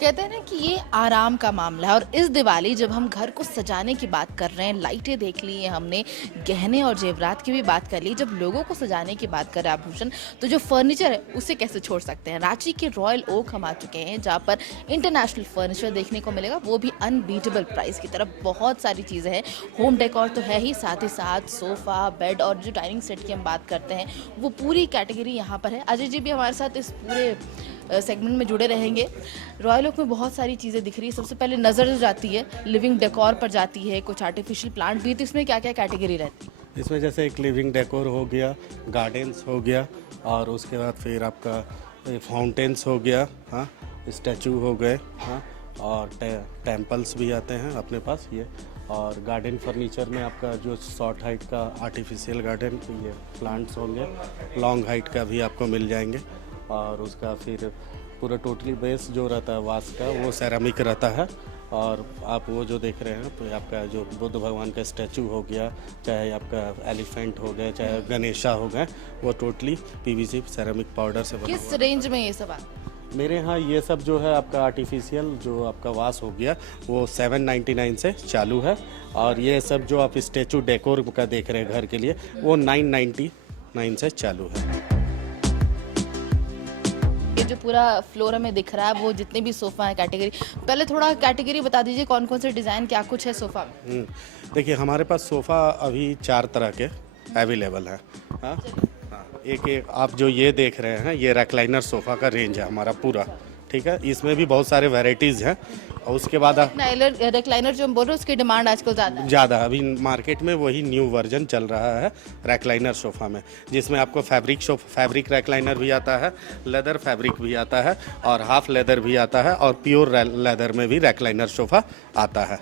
कहते हैं ना कि ये आराम का मामला है और इस दिवाली जब हम घर को सजाने की बात कर रहे हैं, लाइटें देख ली हैं हमने, गहने और जेवरात की भी बात कर ली, जब लोगों को सजाने की बात कर रहे हैं आभूषण, तो जो फर्नीचर है उसे कैसे छोड़ सकते हैं। रांची के रॉयल ओक हम आ चुके हैं जहाँ पर इंटरनेशनल फर्नीचर देखने को मिलेगा, वो भी अनबीटेबल प्राइस की तरफ। बहुत सारी चीज़ें हैं, होम डेकोर तो है ही साथ सोफ़ा, बेड और जो डाइनिंग सेट की हम बात करते हैं वो पूरी कैटेगरी यहाँ पर है। अजय जी भी हमारे साथ इस पूरे सेगमेंट में जुड़े रहेंगे। रॉयल ओक में बहुत सारी चीज़ें दिख रही है। सबसे पहले नज़र जो जाती है लिविंग डेकोर पर जाती है, कुछ आर्टिफिशियल प्लांट भी, तो इसमें क्या क्या कैटेगरी रहती है? इसमें जैसे एक लिविंग डेकोर हो गया, गार्डन्स हो गया, और उसके बाद फिर आपका फाउंटेन्स हो गया, हाँ, स्टैचू हो गए, हाँ, और टेम्पल्स भी आते हैं अपने पास ये। और गार्डन फर्नीचर में आपका जो शॉर्ट हाइट का आर्टिफिशियल गार्डन, ये प्लांट्स होंगे, लॉन्ग हाइट का भी आपको मिल जाएंगे। और उसका फिर पूरा टोटली बेस जो रहता है वास का, वो सेरामिक रहता है। और आप वो जो देख रहे हैं तो आपका जो बुद्ध भगवान का स्टैचू हो गया, चाहे आपका एलिफेंट हो गया, चाहे गणेशा हो गए, वो टोटली पीवीसी सेरामिक पाउडर से बना किस रेंज में ये सब आता है? मेरे यहाँ ये सब जो है आपका आर्टिफिशियल जो आपका वास हो गया वो 799 से चालू है। और ये सब जो आप स्टैचू डेकोर का देख रहे हैं घर के लिए, वो 999 से चालू है। ये जो पूरा फ्लोर हमें दिख रहा है वो जितने भी सोफ़ा है कैटेगरी, पहले थोड़ा कैटेगरी बता दीजिए, कौन कौन से डिज़ाइन क्या कुछ है सोफ़ा में? देखिए हमारे पास सोफ़ा अभी 4 तरह के अवेलेबल है। हाँ, एक आप जो ये देख रहे हैं ये रेक्लाइनर सोफ़ा का रेंज है हमारा पूरा, ठीक है। इसमें भी बहुत सारे वैरायटीज़ हैं। और उसके बाद रेक्लाइनर जो हम बोल रहे हैं उसकी डिमांड आजकल ज़्यादा अभी मार्केट में वही न्यू वर्जन चल रहा है रेक्लाइनर सोफ़ा में, जिसमें आपको फैब्रिक रेक्लाइनर भी आता है, लेदर फैब्रिक भी आता है, और हाफ लेदर भी आता है, और प्योर लेदर में भी रेक्लाइनर सोफ़ा आता है।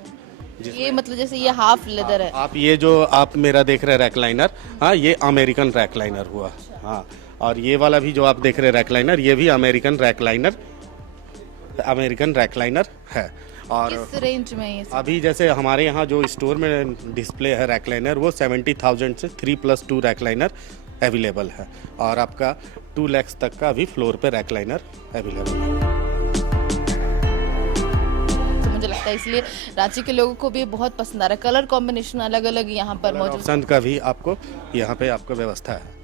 ये मतलब जैसे ये हाफ लेदर है। आप ये जो आप मेरा देख रहे हैं रेक्लाइनर, हाँ, ये अमेरिकन रेक्लाइनर हुआ, हाँ। और ये वाला भी जो आप देख रहे हैं रेक्लाइनर, ये भी अमेरिकन रेक्लाइनर है। और किस रेंज में ये? अभी जैसे हमारे यहाँ जो स्टोर में डिस्प्ले है रेक्लाइनर, वो 70,000 से 3+2 रेक्लाइनर अवेलेबल है। और आपका 2 लाख तक का अभी फ्लोर पे रेक्लाइनर अवेलेबल है। तो मुझे लगता है इसलिए रांची के लोगों को भी बहुत पसंद आ रहा है। कलर कॉम्बिनेशन अलग अलग यहाँ पर मौजूद, ऑप्शन का भी आपको यहाँ पे आपको व्यवस्था है।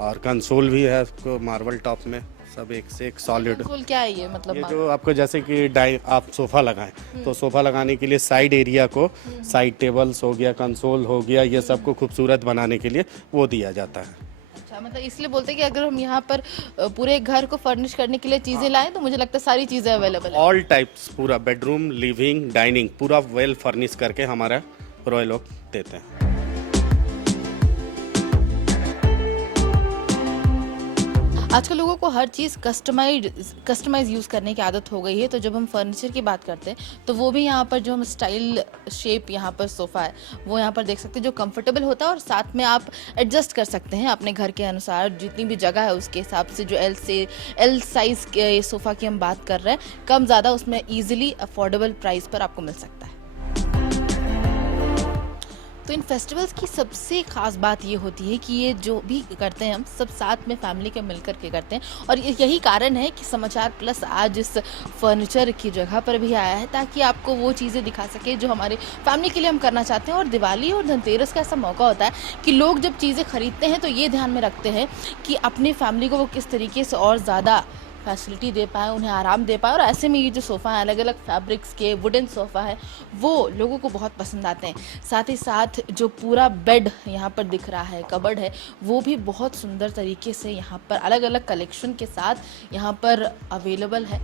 और कंसोल भी है आपको मार्बल टॉप में, सब एक से एक सॉलिड। कंसोल क्या है ये मतलब? ये जो आपको जैसे कि आप सोफ़ा लगाएं तो सोफ़ा लगाने के लिए साइड एरिया को, साइड टेबल्स हो गया, कंसोल हो गया, ये सब को खूबसूरत बनाने के लिए वो दिया जाता है। अच्छा, मतलब इसलिए बोलते हैं कि अगर हम यहाँ पर पूरे घर को फर्निश करने के लिए चीज़ें लाएं तो मुझे लगता है सारी चीज़ें अवेलेबल है। ऑल टाइप्स, पूरा बेडरूम, लिविंग, डाइनिंग पूरा वेल फर्निश करके हमारा रॉयल ओक देते हैं। आजकल लोगों को हर चीज़ कस्टमाइज यूज़ करने की आदत हो गई है, तो जब हम फर्नीचर की बात करते हैं तो वो भी यहाँ पर जो हम स्टाइल शेप यहाँ पर सोफ़ा है वो यहाँ पर देख सकते हैं, जो कंफर्टेबल होता है और साथ में आप एडजस्ट कर सकते हैं अपने घर के अनुसार, जितनी भी जगह है उसके हिसाब से। जो एल साइज़ के सोफ़ा की हम बात कर रहे हैं, कम ज़्यादा उसमें ईजिली अफोर्डेबल प्राइस पर आपको मिल सकता है। तो इन फेस्टिवल्स की सबसे ख़ास बात ये होती है कि ये जो भी करते हैं हम सब साथ में फैमिली के मिलकर के करते हैं, और यही कारण है कि समाचार प्लस आज इस फर्नीचर की जगह पर भी आया है ताकि आपको वो चीज़ें दिखा सके जो हमारे फैमिली के लिए हम करना चाहते हैं। और दिवाली और धनतेरस का ऐसा मौका होता है कि लोग जब चीज़ें खरीदते हैं तो ये ध्यान में रखते हैं कि अपनी फैमिली को वो किस तरीके से और ज़्यादा फैसिलिटी दे पाए, उन्हें आराम दे पाए। और ऐसे में ये जो सोफ़ा है अलग अलग फैब्रिक्स के, वुडन सोफ़ा है, वो लोगों को बहुत पसंद आते हैं। साथ ही साथ जो पूरा बेड यहाँ पर दिख रहा है, कबर्ड है, वो भी बहुत सुंदर तरीके से यहाँ पर अलग अलग कलेक्शन के साथ यहाँ पर अवेलेबल है।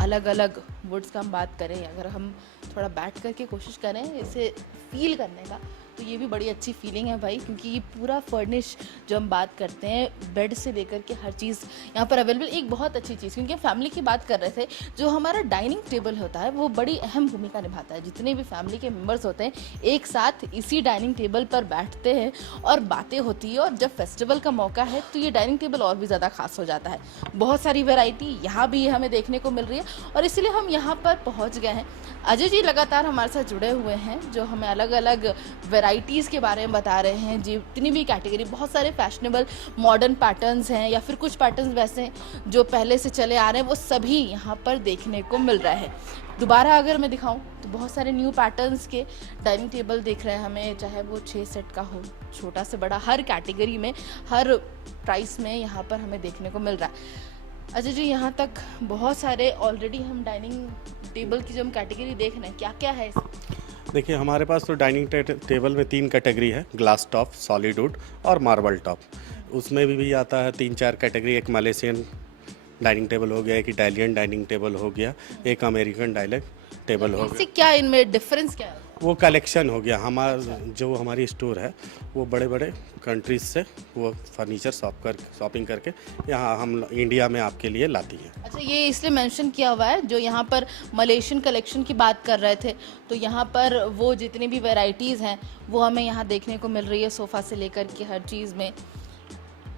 अलग अलग वुड्स का हम बात करें, अगर हम थोड़ा बैठ करके कोशिश करें इसे फील करने का, तो ये भी बड़ी अच्छी फीलिंग है भाई, क्योंकि ये पूरा फर्निश जो हम बात करते हैं बेड से लेकर के हर चीज़ यहाँ पर अवेलेबल। एक बहुत अच्छी चीज़, क्योंकि हम फैमिली की बात कर रहे थे, जो हमारा डाइनिंग टेबल होता है वो बड़ी अहम भूमिका निभाता है। जितने भी फैमिली के मेम्बर्स होते हैं एक साथ इसी डाइनिंग टेबल पर बैठते हैं और बातें होती है, और जब फेस्टिवल का मौका है तो ये डाइनिंग टेबल और भी ज़्यादा खास हो जाता है। बहुत सारी वैरायटी यहाँ भी हमें देखने को मिल रही है, और इसीलिए हम यहाँ पर पहुँच गए हैं। अजय जी लगातार हमारे साथ जुड़े हुए हैं, जो हमें अलग अलग वैरायटीज़ के बारे में बता रहे हैं, जितनी भी कैटेगरी, बहुत सारे फैशनेबल मॉडर्न पैटर्न्स हैं या फिर कुछ पैटर्न्स वैसे हैं जो पहले से चले आ रहे हैं, वो सभी यहाँ पर देखने को मिल रहा है। दोबारा अगर मैं दिखाऊं तो बहुत सारे न्यू पैटर्न्स के डाइनिंग टेबल दिख रहे हैं हमें, चाहे वो 6 सेट का हो, छोटा से बड़ा, हर कैटेगरी में, हर प्राइस में यहाँ पर हमें देखने को मिल रहा है। अच्छा जी, यहाँ तक बहुत सारे ऑलरेडी हम डाइनिंग टेबल की जो हम कैटेगरी देख रहे हैं, क्या क्या है इसमें? देखिए हमारे पास तो डाइनिंग टेबल में 3 कैटेगरी है, ग्लास टॉप, सॉलिड वुड और मार्बल टॉप। उसमें भी आता है 3-4 कैटेगरी, एक मलेशियन डाइनिंग टेबल हो गया, एक इटालियन डाइनिंग टेबल हो गया, एक अमेरिकन डाइनिंग टेबल हो गया। इससे क्या इनमें डिफरेंस क्या है? वो कलेक्शन हो गया जो हमारी स्टोर है, वो बड़े बड़े कंट्रीज से वो फर्नीचर शॉपिंग करके यहाँ हम इंडिया में आपके लिए लाती है। अच्छा, ये इसलिए मेंशन किया हुआ है, जो यहाँ पर मलेशियन कलेक्शन की बात कर रहे थे, तो यहाँ पर वो जितनी भी वैरायटीज़ हैं वो हमें यहाँ देखने को मिल रही है, सोफ़ा से लेकर के हर चीज़ में।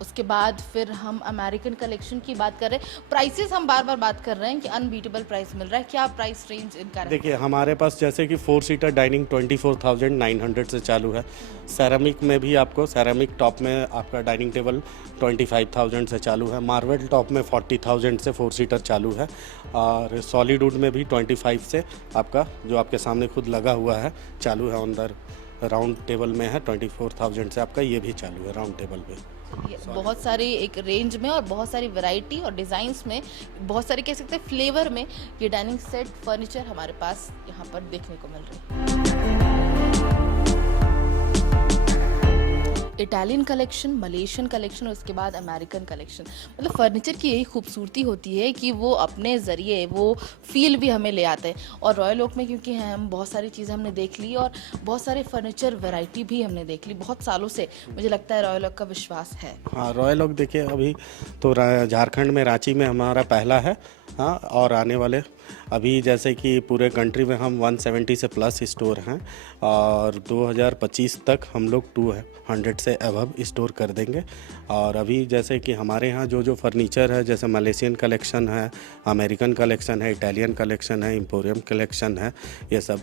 उसके बाद फिर हम अमेरिकन कलेक्शन की बात कर रहे हैं। प्राइसेस हम बार बार बात कर रहे हैं कि अनबीटेबल प्राइस मिल रहा है, क्या प्राइस रेंज इनका है? देखिए हमारे पास जैसे कि 4 सीटर डाइनिंग 24,900 से चालू है। सेरामिक में भी आपको, सेरामिक टॉप में आपका डाइनिंग टेबल 25,000 से चालू है। मार्बल टॉप में 40,000 से 4 सीटर चालू है। और सॉलिड वुड में भी 25 से आपका, जो आपके सामने खुद लगा हुआ है, चालू है। अंदर राउंड टेबल में है 24,000 से आपका, ये भी चालू है राउंड टेबल पे। बहुत सारी एक रेंज में और बहुत सारी वैरायटी और डिज़ाइंस में, बहुत सारे कह सकते हैं फ्लेवर में, ये डाइनिंग सेट फर्नीचर हमारे पास यहाँ पर देखने को मिल रही है। इटालियन कलेक्शन, मलेशियन कलेक्शन और उसके बाद अमेरिकन कलेक्शन। मतलब फर्नीचर की यही खूबसूरती होती है कि वो अपने ज़रिए वो फील भी हमें ले आते हैं। और रॉयल ओक में क्योंकि हम बहुत सारी चीज़ें हमने देख ली और बहुत सारे फर्नीचर वैरायटी भी हमने देख ली, बहुत सालों से मुझे लगता है रॉयल ओक का विश्वास है। हाँ, रॉयल ओक देखिए अभी तो झारखंड में रांची में हमारा पहला है। हाँ, और आने वाले अभी जैसे कि पूरे कंट्री में हम 170 से प्लस स्टोर हैं और 2025 तक हम लोग 200 से अबव स्टोर कर देंगे। और अभी जैसे कि हमारे यहाँ जो फर्नीचर है, जैसे मलेशियन कलेक्शन है, अमेरिकन कलेक्शन है, इटालियन कलेक्शन है, एम्पोरियम कलेक्शन है, ये सब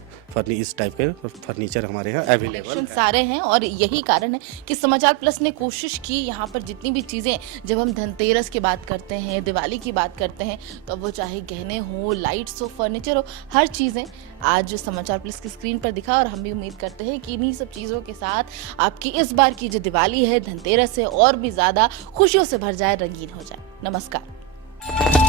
इस टाइप के फर्नीचर हमारे यहाँ अवेलेबल है। सारे हैं और यही कारण है कि समाचार प्लस ने कोशिश की, यहाँ पर जितनी भी चीज़ें, जब हम धनतेरस की बात करते हैं, दिवाली की बात करते हैं, तो वो चाहे गहने हो, लाइट्स हो, फर्नीचर हो, हर चीज़ें आज समाचार प्लस की स्क्रीन पर दिखा। और हम भी उम्मीद करते हैं कि इन्हीं सब चीज़ों के साथ आपकी इस बार की जो दिवाली है, धनतेरस है, और भी ज़्यादा खुशियों से भर जाए, रंगीन हो जाए। नमस्कार।